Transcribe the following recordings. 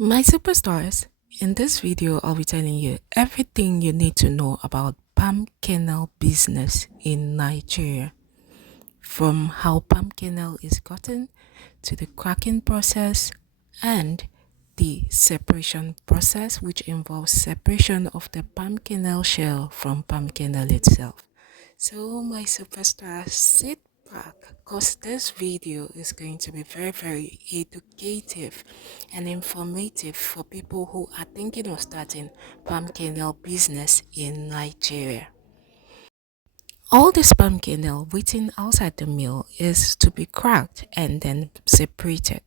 My superstars, in this video I'll be telling you everything you need to know about palm kernel business in Nigeria. From how palm kernel is gotten to the cracking process and the separation process, which involves separation of the palm kernel shell from palm kernel itself. So my superstars, sit back because this video is going to be very educative and informative for people who are thinking of starting palm kernel business in Nigeria. All this palm kernel waiting outside the mill is to be cracked and then separated.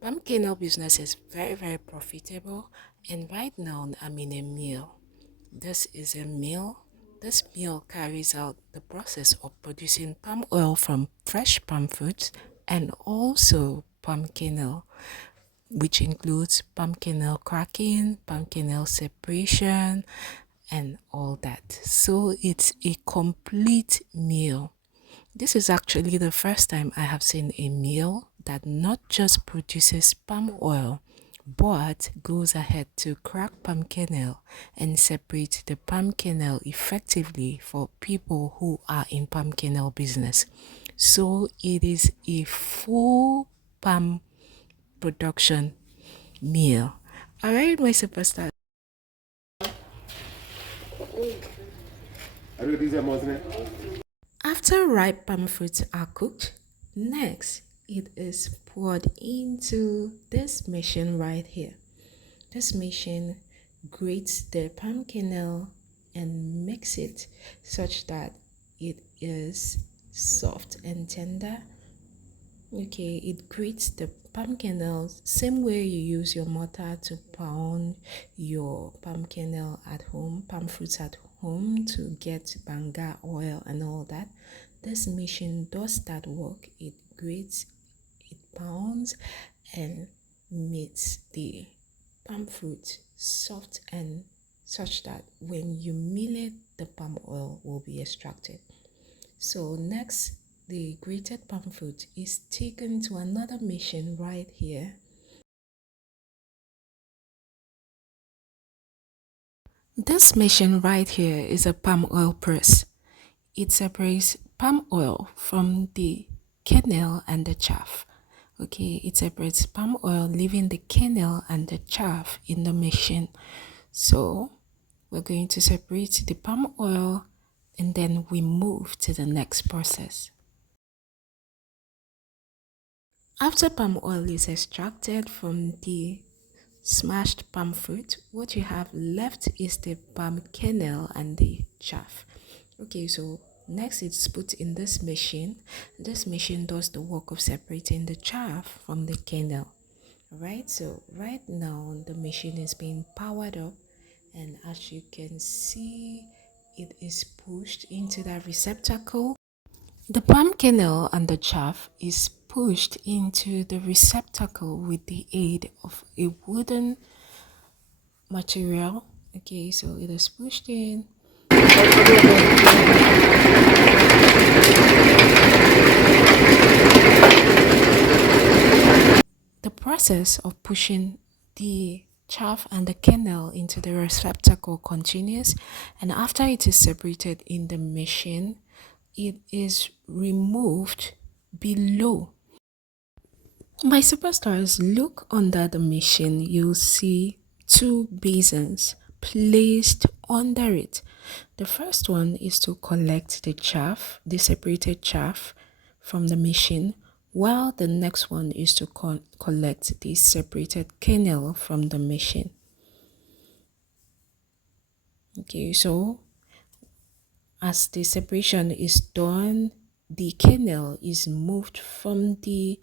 Palm kernel business is very profitable, and right now I'm in a mill. This is a mill. This mill carries out the process of producing palm oil from fresh palm fruits and also palm kernel, which includes palm kernel cracking, palm kernel separation, and all that. So it's a complete meal. This is actually the first time I have seen a meal that not just produces palm oil but goes ahead to crack palm kernel and separate the palm kernel effectively for people who are in palm kernel business. So it is a full palm production meal. Alright, my superstar. After ripe palm fruits are cooked, next it is poured into this machine right here. This machine grates the palm kernel and makes it such that it is soft and tender. Okay, it grates the palm kernel same way you use your mortar to pound your palm kernel at home, palm fruits at home to get banga oil and all that. This machine does that work. It grates, it pounds, and makes the palm fruit soft and such that when you mill it, the palm oil will be extracted. So next, the grated palm fruit is taken to another machine right here. This machine right here is a palm oil press. It separates palm oil from the kernel and the chaff. Okay, it separates palm oil, leaving the kernel and the chaff in the machine. So we're going to separate the palm oil and then we move to the next process. After palm oil is extracted from the smashed palm fruit, what you have left is the palm kernel and the chaff. Okay, so next it's put in this machine. This machine does the work of separating the chaff from the kernel. Alright, so right now the machine is being powered up, and as you can see, it is pushed into that receptacle. The palm kernel and the chaff is pushed into the receptacle with the aid of a wooden material. Okay, so it is pushed in. The process of pushing the chaff and the kernel into the receptacle continues, and after it is separated in the machine, it is removed below. My superstars, look under the machine. You'll see two basins placed under it. The first one is to collect the chaff, the separated chaff from the machine, while the next one is to collect the separated kernel from the machine. Okay, so as the separation is done, the kernel is moved from the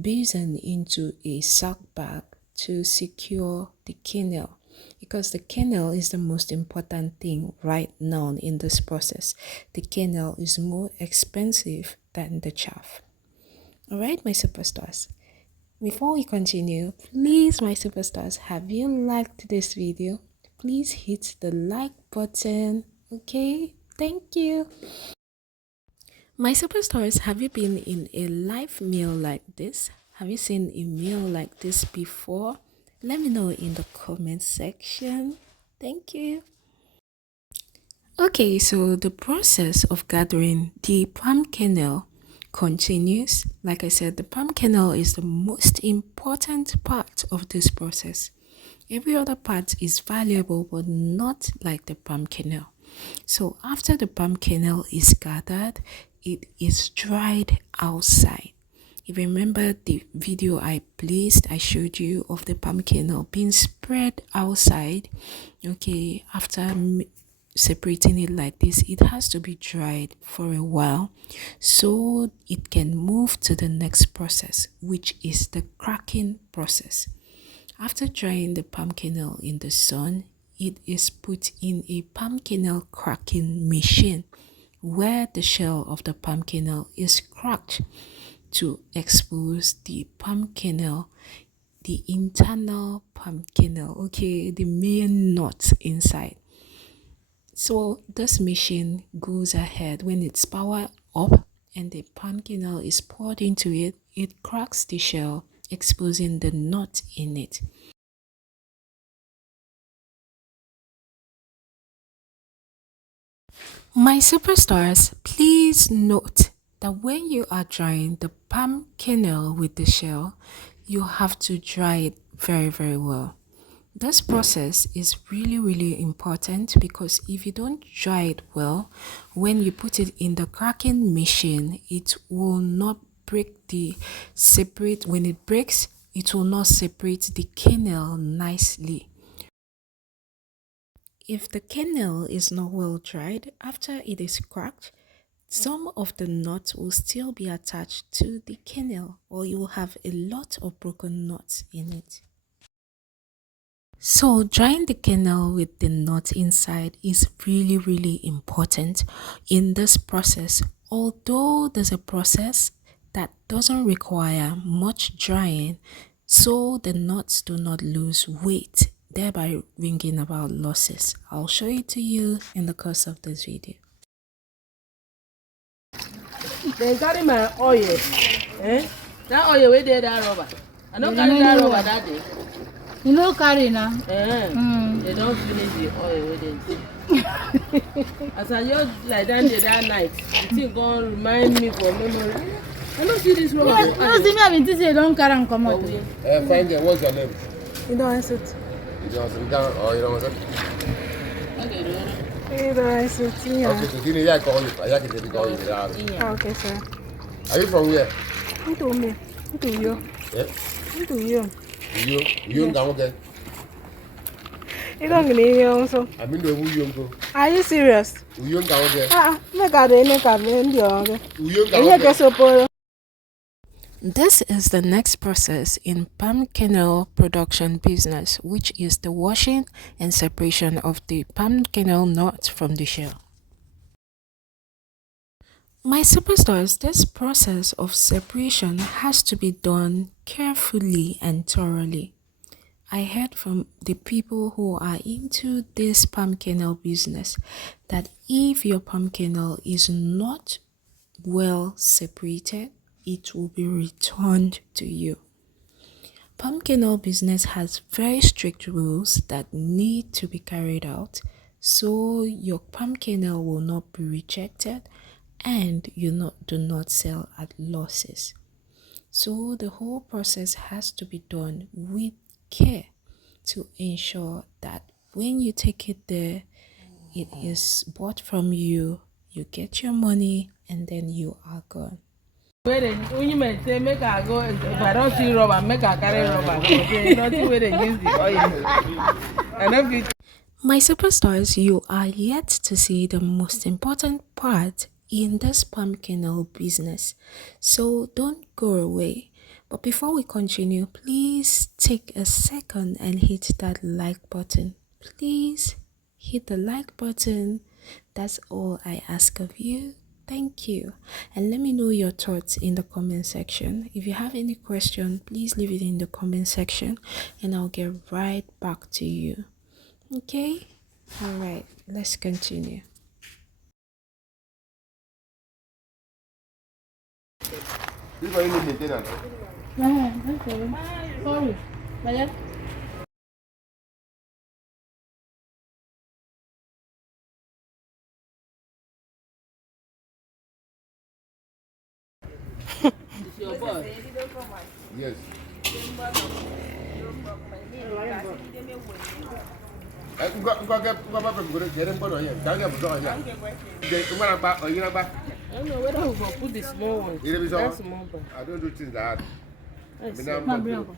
basin into a sack bag to secure the kernel, because the kernel is the most important thing right now in this process. The kernel is more expensive than the chaff. All right, my superstars. Before we continue, please, my superstars, have you liked this video? Please hit the like button. Okay, thank you. My superstars, have you been in a live meal like this? Have you seen a meal like this before? Let me know in the comment section. Thank you. Okay, so the process of gathering the palm kernel continues. Like I said, the palm kernel is the most important part of this process. Every other part is valuable, but not like the palm kernel. So after the palm kernel is gathered, it is dried outside. If you remember the video I showed you of the palm kernel being spread outside. Okay, after separating it like this, it has to be dried for a while so it can move to the next process, which is the cracking process. After drying the palm kernel in the sun, it is put in a palm kernel cracking machine where the shell of the palm kernel is cracked to expose the palm kernel, the internal palm kernel, okay, the main nut inside. So this machine goes ahead when it's powered up and the palm kernel is poured into it. It cracks the shell, exposing the nut in it. My superstars, please note that when you are drying the palm kernel with the shell, you have to dry it very, very well. This process is really important because if you don't dry it well, when you put it in the cracking machine, it will not break when it breaks, it will not separate the kernel nicely. If the kernel is not well dried, after it is cracked, some of the nuts will still be attached to the kernel, or you will have a lot of broken nuts in it. So drying the kernel with the nut inside is really important in this process. Although there's a process that doesn't require much drying, so the nuts do not lose weight, thereby bringing about losses. I'll show it to you in the course of this video. They carry my oil. That oil where they that rubber. I don't carry that rubber that day. You know carry now. They don't finish the oil with it. As I just like that night, the thing gonna remind me for memory. I don't see this rubber. No, see me having to say don't carry and come out. Find it. What's your name? You don't answer it. You don't answer. You don't. Or you don't answer. You don't answer it. Okay, so you need to call you. I can take call you. Okay, sir. Are you from where? Who do me? Who do you? Yeah. Who do you? You don't okay. You don't need you also. I mean, who you go? Are you serious? You don't okay. You don't okay. This is the next process in palm kernel production business, which is the washing and separation of the palm kernel nut from the shell. My superstars, this process of separation has to be done carefully and thoroughly. I heard from the people who are into this palm kernel business that if your palm kernel is not well separated, it will be returned to you. Palm kernel business has very strict rules that need to be carried out, so your palm kernel will not be rejected and you do not sell at losses. So the whole process has to be done with care to ensure that when you take it there, it is bought from you, you get your money, and then you are gone. When you may say make I go, if I don't see rubber, make I carry rubber. Okay, nothing where they use the oil. And if it My superstars, you are yet to see the most important part in this palm kernel business, so don't go away. But before we continue, please take a second and hit that like button. Please hit the like button. That's all I ask of you. Thank you. And let me know your thoughts in the comment section. If you have any question, please leave it in the comment section and I'll get right back to you. Okay? Alright, let's continue. This one you need maintenance. Okay. Sorry. But yeah. It's your boy. Yes. Get him on here. Can't get on here. I don't know whether we can put the small one. That's small bag. I don't do things that hard. I That's mean, small. My brain.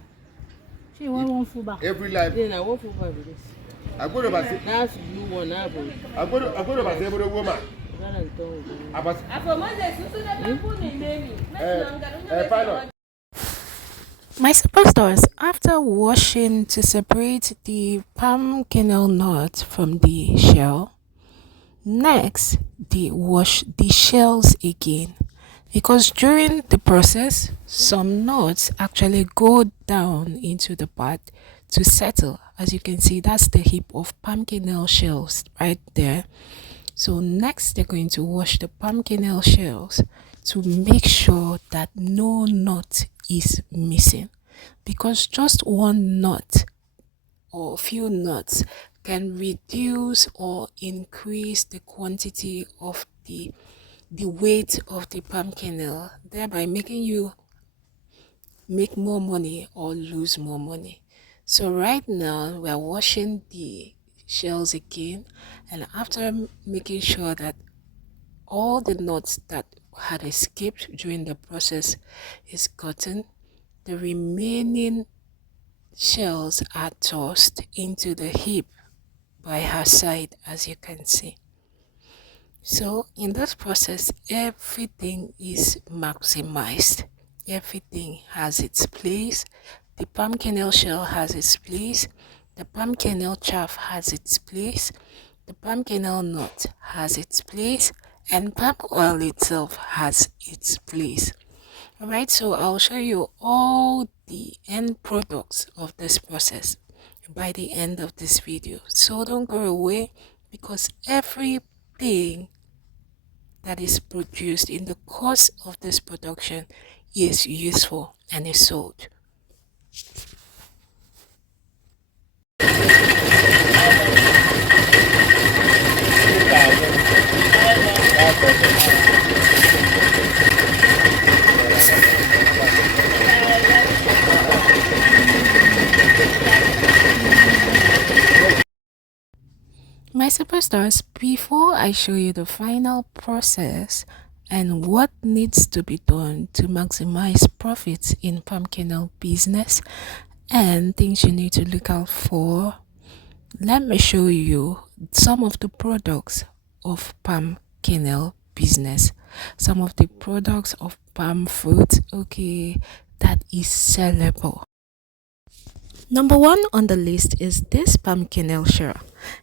She want one full back. every life. Then I want full bag with this. I go to my That's blue one, I bought. I go to my table woman. Rather than done with it. I was pilot. My superstars, after washing to separate the palm kernel nut from the shell, next they wash the shells again, because during the process some nuts actually go down into the pot to settle. As you can see, that's the heap of palm kernel shells right there. So next they're going to wash the palm kernel shells to make sure that no nut is missing, because just one nut or few nuts can reduce or increase the quantity of the weight of the palm kernel, thereby making you make more money or lose more money. So right now we're washing the shells again, and after making sure that all the nuts that had escaped during the process is gotten, the remaining shells are tossed into the heap by her side, as you can see. So in this process, everything is maximized. Everything has its place. The palm kernel shell has its place. The palm kernel chaff has its place. The palm kernel nut has its place. And palm oil itself has its place. Alright, so I'll show you all the end products of this process by the end of this video. So don't go away, because everything that is produced in the course of this production is useful and is sold. My superstars, before I show you the final process and what needs to be done to maximize profits in palm kernel business and things you need to look out for, let me show you some of the products of palm kernel business, some of the products of palm fruit, okay, that is sellable. Number one on the list is this palm kernel shell.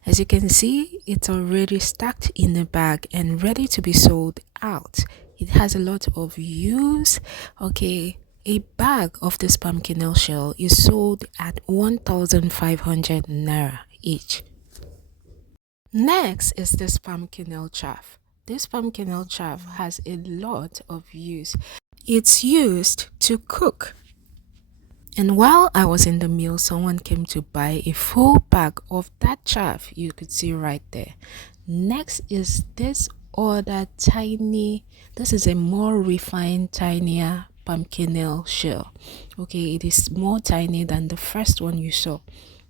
As you can see, it's already stacked in a bag and ready to be sold out. It has a lot of use. Okay, a bag of this palm kernel shell is sold at 1,500 naira each. Next is this palm kernel chaff. This palm kernel chaff has a lot of use. It's used to cook. And while I was in the mill, someone came to buy a full bag of that chaff you could see right there. Next is this other tiny, this is a more refined, tinier palm kernel shell. Okay, it is more tiny than the first one you saw.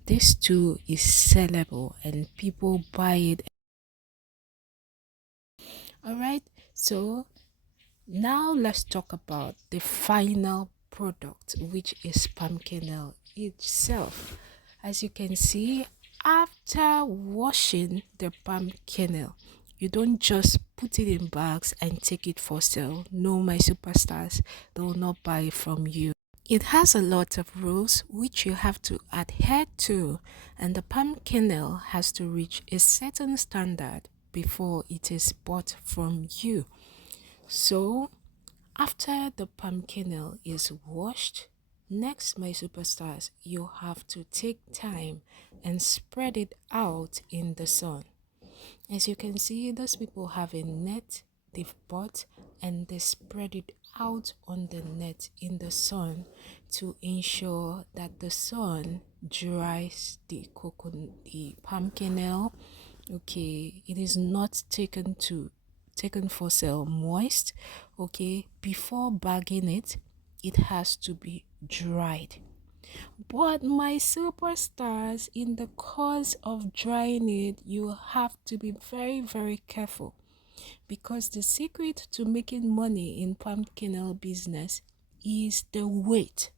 This too is sellable and people buy it. Alright, so now let's talk about the final product, which is palm kernel itself. As you can see, after washing the palm kernel, you don't just put it in bags and take it for sale. No, my superstars, they will not buy it from you. It has a lot of rules which you have to adhere to, and the palm kernel has to reach a certain standard before it is bought from you. So after the palm kernel is washed, next, my superstars, you have to take time and spread it out in the sun. As you can see, those people have a net they've bought and they spread it out on the net in the sun to ensure that the sun dries the palm kernel. Okay, it is not taken for sale moist. Okay, before bagging it, it has to be dried. But my superstars, in the course of drying it, you have to be very, very careful, because the secret to making money in palm kernel business is the weight.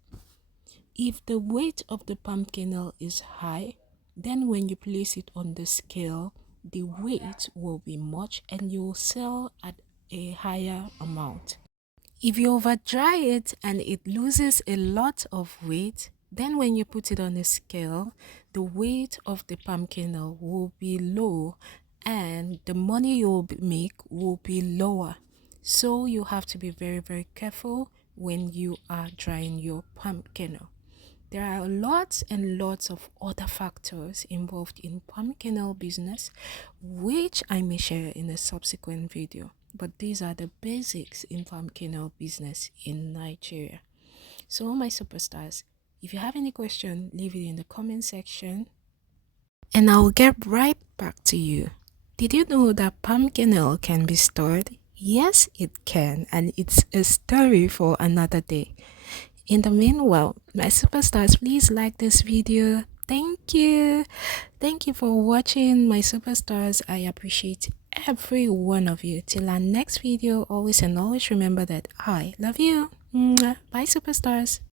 If the weight of the palm kernel is high, then when you place it on the scale, the weight will be much and you'll sell at a higher amount. If you over dry it and it loses a lot of weight, then when you put it on a scale, the weight of the palm kernel will be low and the money you'll make will be lower. So you have to be very, very careful when you are drying your palm kernel. There are lots and lots of other factors involved in palm kernel business, which I may share in a subsequent video. But these are the basics in palm kernel business in Nigeria. So my superstars, if you have any question, leave it in the comment section and I'll get right back to you. Did you know that palm kernel can be stored? Yes, it can, and it's a story for another day. In the meanwhile, my superstars, please like this video. Thank you for watching, my superstars. I appreciate every one of you. Till our next video, always and always remember that I love you. Bye, superstars.